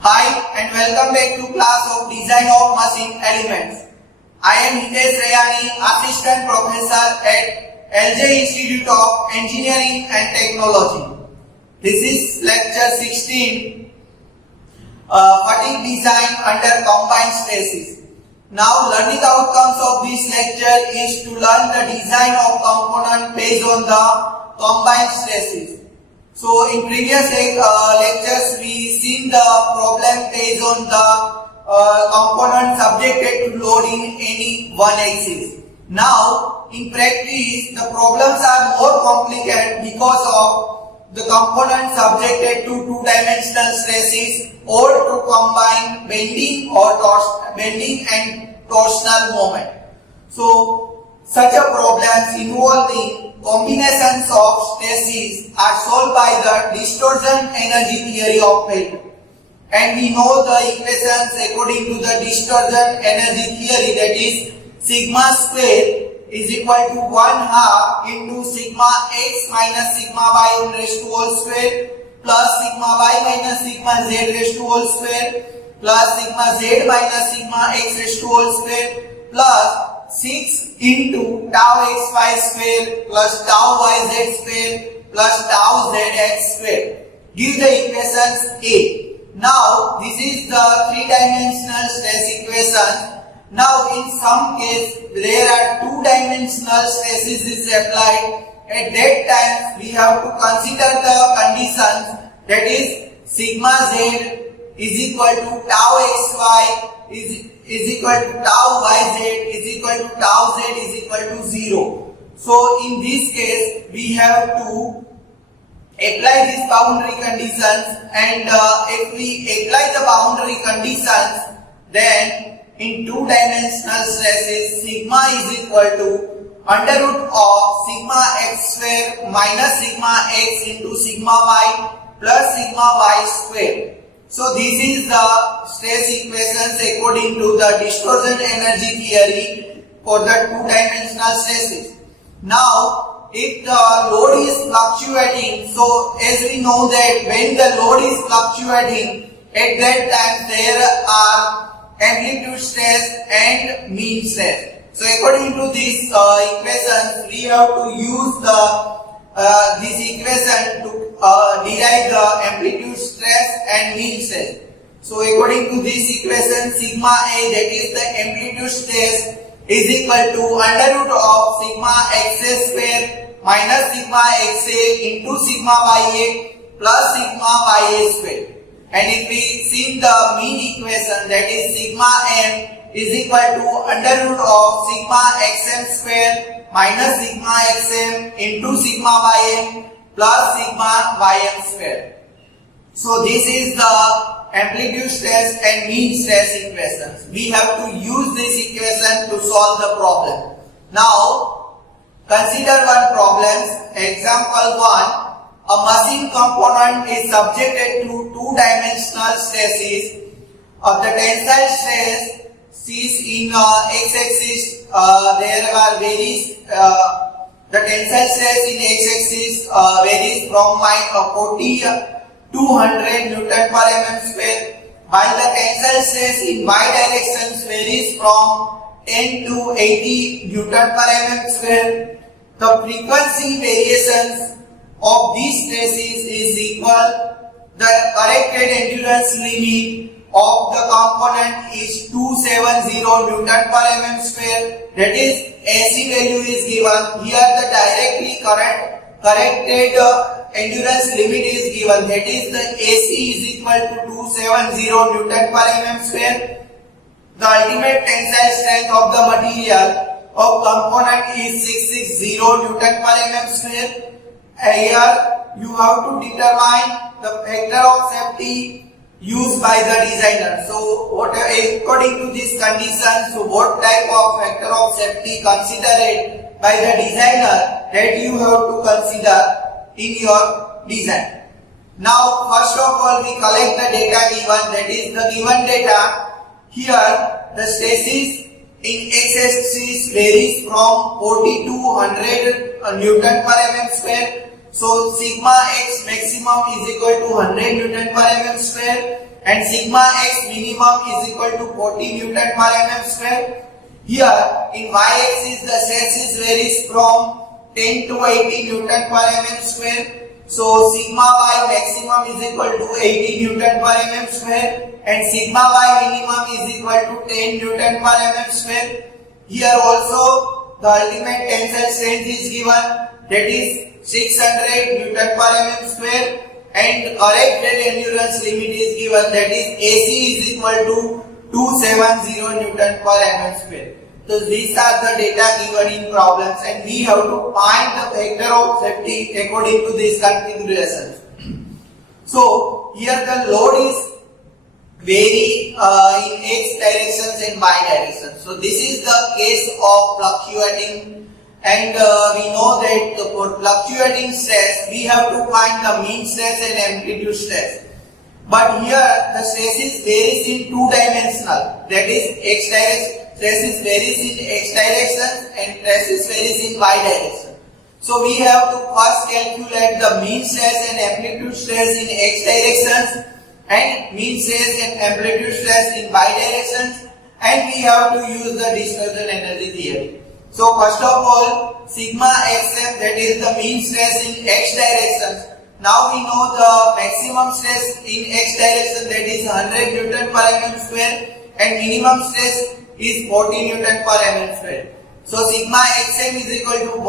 Hi and welcome back to class of Design of Machine Elements. I am Hitesh Rayani, Assistant Professor at LJ Institute of Engineering and Technology. This is lecture 16, Fatigue Design under Combined Stresses. Now learning outcomes of this lecture is to learn the design of component based on the combined stresses. So in previous lectures we seen the problem based on the component subjected to load in any one axis. Now in practice the problems are more complicated because of the component subjected to two-dimensional stresses or to combine bending and torsional moment. So such a problems involving combinations of stresses are solved by the distortion energy theory of field. And we know the equations according to the distortion energy theory, that is sigma square is equal to 1/2 into sigma x minus sigma y raised to whole square plus sigma y minus sigma z raised to whole square plus sigma z minus sigma x raised to whole square plus 6 into tau xy square plus tau yz square plus tau zx square. Give the equations A. Now this is the three-dimensional stress equation. Now in some case there are two-dimensional stresses is applied. At that time we have to consider the conditions, that is sigma z is equal to tau xy is equal to tau yz is equal to tau z is equal to 0. So in this case we have to apply these boundary conditions, and if we apply the boundary conditions, then in two-dimensional stresses sigma is equal to under root of sigma x square minus sigma x into sigma y plus sigma y square. So this is the stress equations according to the distortion energy theory for the two-dimensional stresses. Now if the load is fluctuating, so as we know that when the load is fluctuating, at that time there are amplitude stress and mean stress. So according to this equations, we have to use this equation to derive the amplitude stress and mean stress. So according to this equation, sigma A, that is the amplitude stress, is equal to under root of sigma xa square minus sigma xa into sigma ya plus sigma ya square. And if we see the mean equation, that is sigma m is equal to under root of sigma xm square minus sigma xm into sigma ym plus sigma ym square. So this is the amplitude stress and mean stress equations. We have to use this equation to solve the problem. Now consider one problem. Example 1. A machine component is subjected to two-dimensional stresses. The tensile stress is in x-axis. There are varies. The tensile stress in x-axis varies from 40 to 100 Newton per mm square, while the tensile stress in y directions varies from 10 to 80 Newton per mm square. The frequency variations of these stresses is equal. The corrected endurance limit of the component is 270 Newton per mm square, that is AC value is given. Here the directly corrected endurance limit is given, that is the AC is equal to 270 Newton per mm square. The ultimate tensile strength of the material of component is 660 Newton per mm square. Here you have to determine the factor of safety used by the designer. So according to this condition, so what type of factor of safety considered by the designer, that you have to consider in your design. Now first of all we collect the data given, that is the given data. Here the stresses in x-axis varies from 40 to 100 Newton per mm square. So sigma x maximum is equal to 100 Newton per mm square and sigma x minimum is equal to 40 Newton per mm square. Here in y-axis the stresses varies from 10 to 80 Newton per mm square. So sigma y maximum is equal to 80 Newton per mm square and sigma y minimum is equal to 10 Newton per mm square. Here also the ultimate tensile strength is given, that is 600 Newton per mm square, and corrected endurance limit is given, that is AC is equal to 270 Newton per mm square. So these are the data given in problems and we have to find the factor of safety according to these configurations. So here the load is vary in x directions and y directions. So this is the case of fluctuating, and we know that for fluctuating stress we have to find the mean stress and amplitude stress. But here the stresses varies in two dimensional, that is x direction. Stresses varies in x direction and stresses varies in y direction. So we have to first calculate the mean stress and amplitude stress in x directions and mean stress and amplitude stress in y directions, and we have to use the dispersion energy theory. So first of all, sigma xm, that is the mean stress in x directions. Now we know the maximum stress in x direction, that is 100 Newton per mm square, and minimum stress is 40 Newton per mm square. So sigma xm is equal to 1/2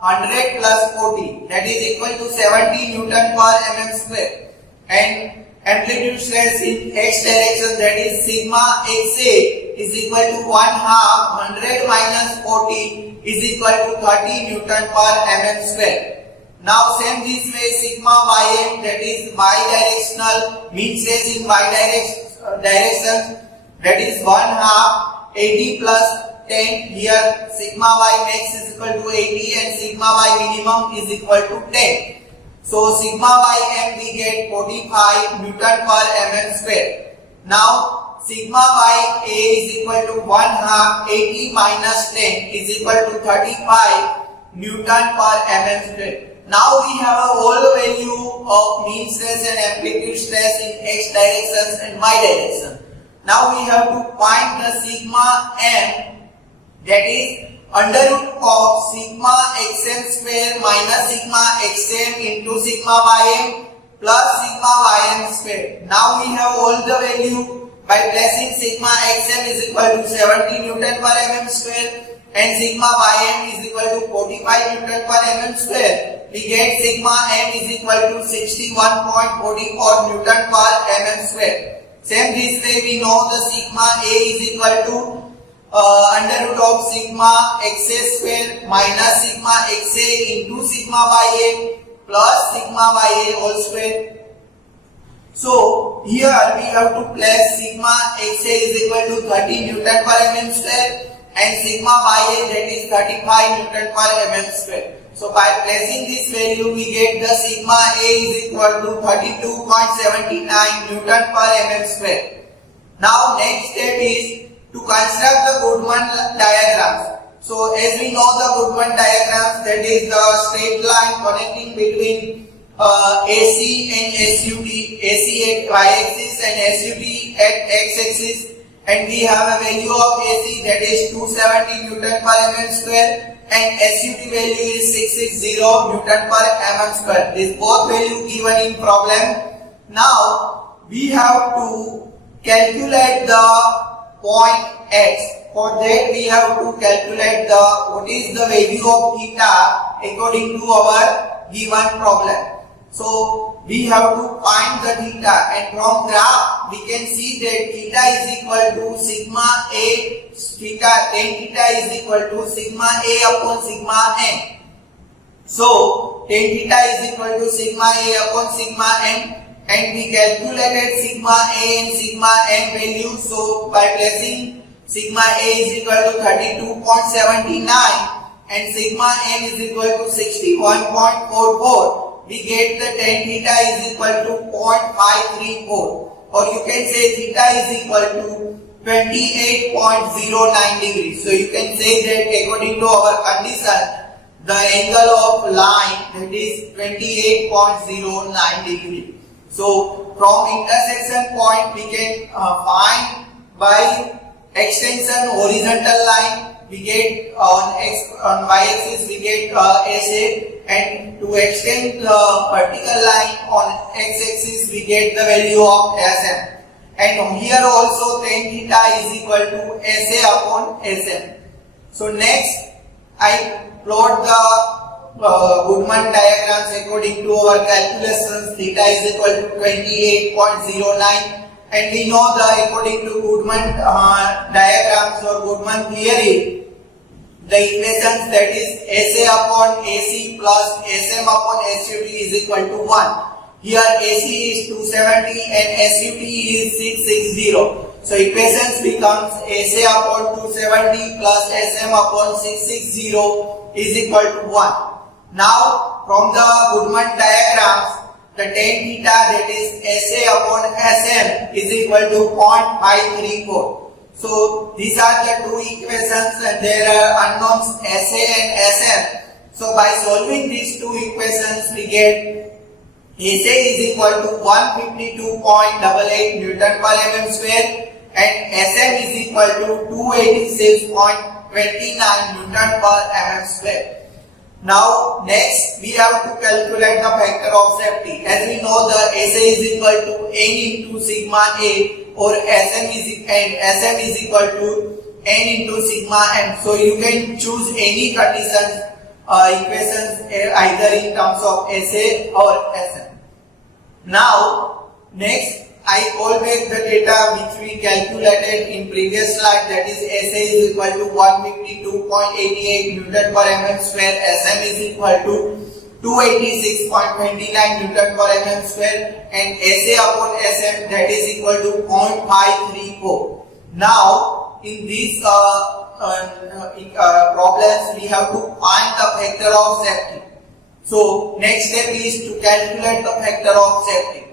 100 plus 40, that is equal to 70 Newton per mm square, and amplitude stress in x direction, that is sigma xa is equal to 1/2 100 minus 40 is equal to 30 Newton per mm square. Now same this way, sigma ym, that is y directional mean stress in y direction, that is 1/2 80 plus 10. Here sigma y max is equal to 80 and sigma y minimum is equal to 10. So sigma ym we get 45 Newton per mm square. Now sigma ya is equal to 1/2 80 minus 10 is equal to 35 Newton per mm square. Now we have a whole value of mean stress and amplitude stress in x directions and y direction. Now we have to find the sigma m, that is under root of sigma xm square minus sigma xm into sigma ym plus sigma ym square. Now we have all the value by placing sigma xm is equal to 70 Newton per mm square and sigma ym is equal to 45 Newton per mm square. We get sigma m is equal to 61.44 Newton per mm square. Same this way we know the sigma a is equal to under root of sigma xa square minus sigma xa into sigma ya plus sigma ya whole square. So here we have to place sigma xa is equal to 30 Newton per mm square and sigma ya, that is 35 Newton per mm square. So by placing this value we get the sigma a is equal to 32.79 Newton per mm square. Now next step is to construct the Goodman diagrams. So as we know the Goodman diagrams, that is the straight line connecting between AC and SUT, AC at y-axis and SUT at x-axis, and we have a value of AC, that is 270 Newton per mm square, and SUT value is 660 Newton per mm square. This both value given in problem. Now we have to calculate the point x. For that we have to calculate what is the value of theta according to our given problem. So we have to find the theta, and from graph we can see that theta is equal to sigma a, theta tan theta is equal to sigma a upon sigma n. So tan theta is equal to sigma a upon sigma n, and we calculated sigma a and sigma n value. So by placing sigma a is equal to 32.79 and sigma n is equal to 61.44, we get the tan theta is equal to 0.534, or you can say theta is equal to 28.09 degrees. So you can say that according to our condition, the angle of line, that is 28.09 degree. So from intersection point we can find by extension horizontal line, we get on y-axis we get SA, and to extend the vertical line on x-axis we get the value of SM. And here also tan theta is equal to SA upon SM. So next I plot the Goodman diagrams according to our calculations. Theta is equal to 28.09, and we know the according to Goodman diagrams or Goodman theory, the equations, that is SA upon AC plus SM upon SUT is equal to 1. Here AC is 270 and SUT is 660. So equations becomes SA upon 270 plus SM upon 660 is equal to 1. Now from the Goodman diagrams, the tan theta, that is SA upon SM, is equal to 0.534. So these are the two equations and there are unknowns SA and SM. So by solving these two equations we get SA is equal to 152.88 Newton per mm square and SM is equal to 286.29 Newton per mm square. Now next we have to calculate the factor of safety. As we know, the SA is equal to n into sigma A, or SM is equal to n into sigma m. So you can choose any conditions, equations either in terms of SA or SM. Now next I call back the data which we calculated in previous slide, that is SA is equal to 152.88 Newton per mm square, SM is equal to 286.29 Newton per mm square, and SA upon SM, that is equal to 0.534. Now in these problems we have to find the factor of safety. So next step is to calculate the factor of safety.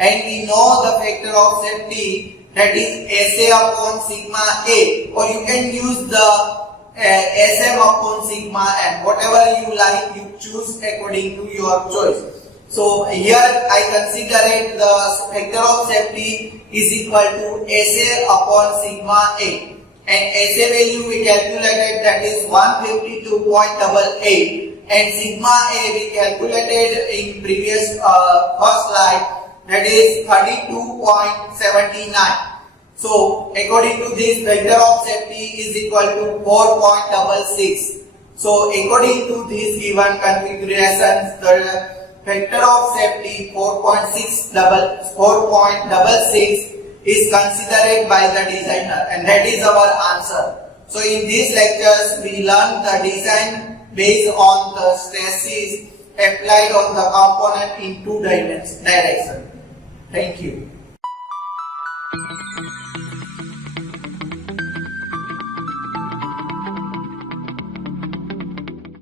And we know the factor of safety, that is SA upon sigma A, or you can use the SM upon sigma m. Whatever you like, you choose according to your choice. So here I consider it the factor of safety is equal to SA upon sigma A, and SA value we calculated, that is 152.88, and sigma A we calculated in previous first slide, that is 32.79. So according to this, factor of safety is equal to 4.66. So according to these given configurations, the factor of safety 4.66 is considered by the designer, and that is our answer. So in these lectures we learn the design based on the stresses applied on the component in two directions. Thank you.